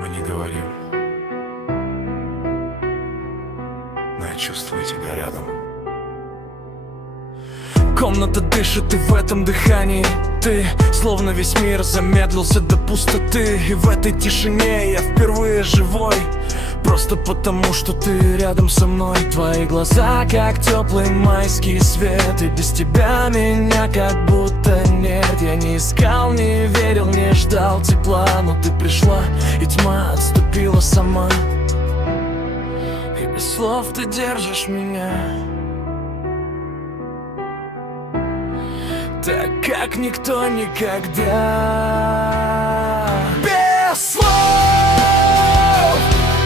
Мы не говорим, но я чувствую тебя рядом. Комната дышит, и в этом дыхании ты словно весь мир замедлился до пустоты. И в этой тишине я впервые живой, просто потому, что ты рядом со мной. Твои глаза, как теплый майский свет, и без тебя меня как будто нет. Я не искал, не верил, не ждал тепла, но ты пришла, и тьма отступила сама. И без слов ты держишь меня, так как никто никогда. Без слов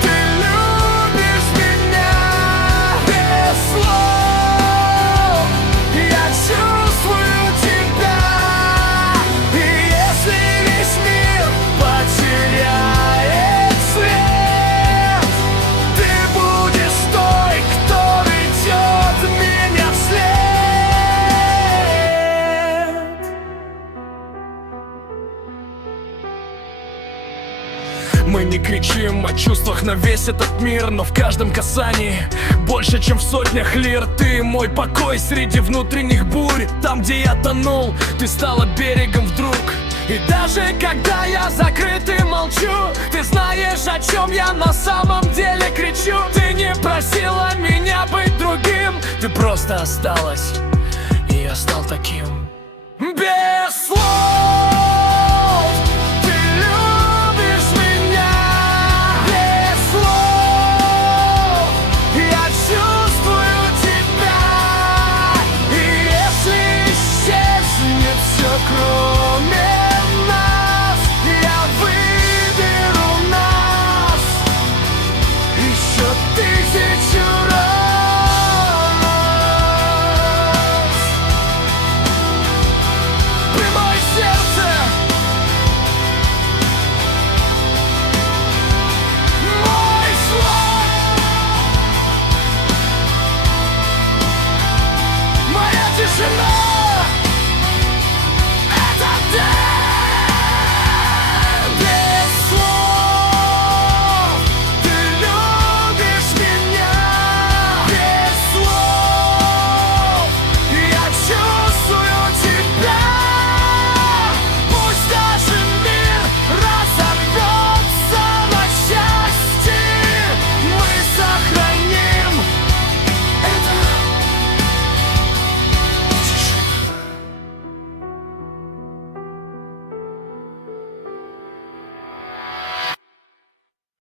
ты любишь меня, без слов я чувствую тебя. И если весь мир потеряет свет, ты будешь той, кто ведет меня вслед. Мы не кричим о чувствах на весь этот мир, но в каждом касании больше, чем в сотнях лир. Ты мой покой среди внутренних бурь. Там, где я тонул, ты стала берегом вдруг. И даже когда я закрыт и молчу, ты знаешь, о чем я на самом деле кричу. Ты не просила меня быть другим, ты просто осталась, и я стал таким. Без